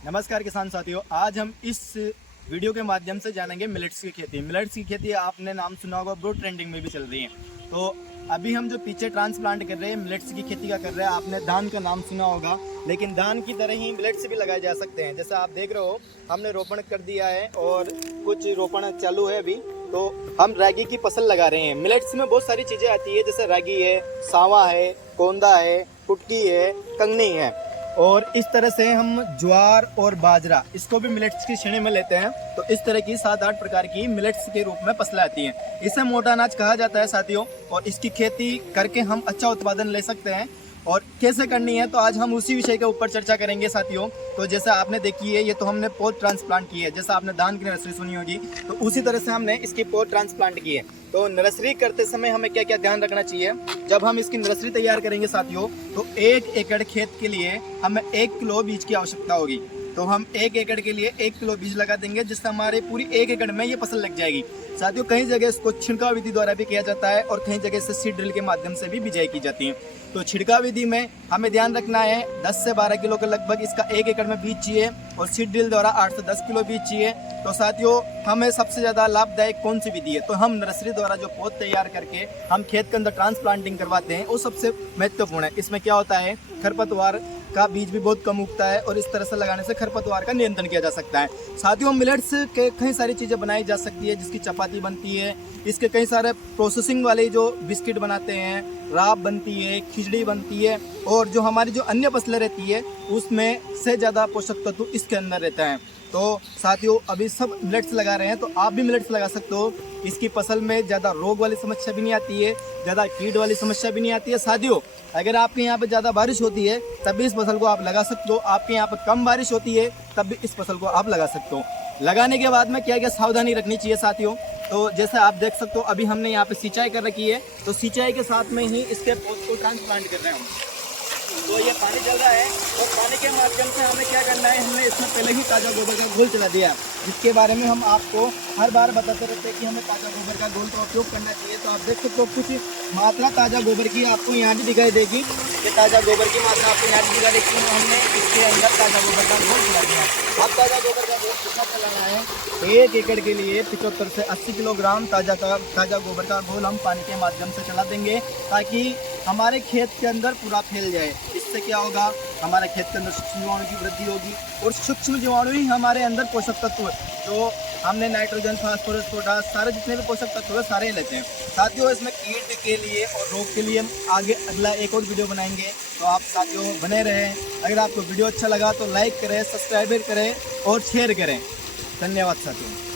नमस्कार किसान साथियों, आज हम इस वीडियो के माध्यम से जानेंगे मिलेट्स की खेती। मिलेट्स की खेती आपने नाम सुना होगा, बहुत ट्रेंडिंग में भी चल रही है। तो अभी हम जो पीछे ट्रांसप्लांट कर रहे हैं मिलेट्स की खेती का कर रहे हैं। आपने धान का नाम सुना होगा, लेकिन धान की तरह ही मिलेट्स भी लगाए जा सकते हैं। जैसा आप देख रहे हो, हमने रोपण कर दिया है और कुछ रोपण चालू है अभी। तो हम रागी की फसल लगा रहे हैं। मिलेट्स में बहुत सारी चीज़ें आती है, जैसे रागी है, सावा है, कोंदा है, कुटकी है, कंगनी है। और इस तरह से हम ज्वार और बाजरा इसको भी मिलेट्स की श्रेणी में लेते हैं। तो इस तरह की 7-8 प्रकार की मिलेट्स के रूप में फसलें आती हैं। इसे मोटा अनाज कहा जाता है साथियों, और इसकी खेती करके हम अच्छा उत्पादन ले सकते हैं। और कैसे करनी है, तो आज हम उसी विषय के ऊपर चर्चा करेंगे साथियों। तो जैसा आपने देखी है, ये तो हमने पॉट ट्रांसप्लांट की है। जैसा आपने धान की नर्सरी सुनी होगी, तो उसी तरह से हमने इसकी पॉट ट्रांसप्लांट की है। तो नर्सरी करते समय हमें क्या क्या ध्यान रखना चाहिए। जब हम इसकी नर्सरी तैयार करेंगे साथियों, तो 1 एकड़ खेत के लिए हमें 1 किलो बीज की आवश्यकता होगी। तो हम 1 एकड़ के लिए 1 किलो बीज लगा देंगे, जिससे हमारे पूरी 1 एकड़ में ये फसल लग जाएगी। साथियों, कई जगह इसको छिड़काव विधि द्वारा भी किया जाता है और कई जगह से सीड ड्रिल के माध्यम से भी बिजाई की जाती है। तो छिड़काव विधि में हमें ध्यान रखना है 10 से 12 किलो के लगभग इसका 1 एकड़ में बीज चाहिए, और सीड ड्रिल द्वारा 8 से 10 किलो बीज चाहिए। तो साथियों, हमें सबसे ज़्यादा लाभदायक कौन सी विधि है, तो हम नर्सरी द्वारा जो पौध तैयार करके हम खेत के अंदर ट्रांसप्लांटिंग करवाते हैं, वो सबसे महत्वपूर्ण है। इसमें क्या होता है, खरपतवार का बीज भी बहुत कम उगता है, और इस तरह से लगाने से खरपतवार का नियंत्रण किया जा सकता है। साथियों, मिलेट्स के कई सारी चीज़ें बनाई जा सकती है, जिसकी चपाती बनती है। इसके कई सारे प्रोसेसिंग वाले जो बिस्किट बनाते हैं, राब बनती है, खिचड़ी बनती है, और जो हमारी जो अन्य फसलें रहती है उसमें से ज़्यादा पोषक तत्व इसके अंदर रहता है। तो साथियों, अभी सब मिलेट्स लगा रहे हैं, तो आप भी मिलेट्स लगा सकते हो। इसकी फसल में ज़्यादा रोग वाली समस्या भी नहीं आती है, ज़्यादा कीट वाली समस्या भी नहीं आती है। साथियों, अगर आपके यहाँ पे ज़्यादा बारिश होती है तब भी इस फसल को आप लगा सकते हो। आपके यहाँ पर कम बारिश होती है तब भी इस फसल को आप लगा सकते हो। लगाने के बाद में क्या क्या सावधानी रखनी चाहिए साथियों, तो जैसे आप देख सकते हो, अभी हमने यहाँ पे सिंचाई कर रखी है। तो सिंचाई के साथ में ही इसके पौध को ट्रांसप्लांट कर रहे हैं। तो ये पानी चल रहा है, और पानी के माध्यम से हमें क्या करना है, हमने इसमें पहले ही ताज़ा गोबर का घोल चला दिया, जिसके बारे में हम आपको हर बार बताते रहते हैं कि हमें ताज़ा गोबर का घोल का उपयोग करना चाहिए। तो आप देख सकते हो, कुछ मात्रा ताज़ा गोबर की आपको यहाँ भी दिखाई देगी कि ताज़ा गोबर की मात्रा आपको यहाँ भी दिखाई देगी। हमने इसके अंदर ताज़ा गोबर का घोल चला दिया। अब ताज़ा गोबर का घोल कितना चलाना है, 1 एकड़ के लिए 75 से 80 किलोग्राम ताज़ा गोबर का घोल हम पानी के माध्यम से चला देंगे, ताकि हमारे खेत के अंदर पूरा फैल जाए। इससे क्या होगा, हमारे खेत के अंदर सूक्ष्म जीवाणु की वृद्धि होगी, और सूक्ष्म जीवाणु ही हमारे अंदर पोषक तत्व जो हमने नाइट्रोजन, फास्फोरस, पोटास, सारे जितने भी पोषक तत्व है सारे लेते हैं। साथियों, इसमें कीट के लिए और रोग के लिए हम आगे अगला एक और वीडियो बनाएंगे। तो आप साथियों बने रहें। अगर आपको वीडियो अच्छा लगा तो लाइक करें, सब्सक्राइब करें और शेयर करें। धन्यवाद साथियों।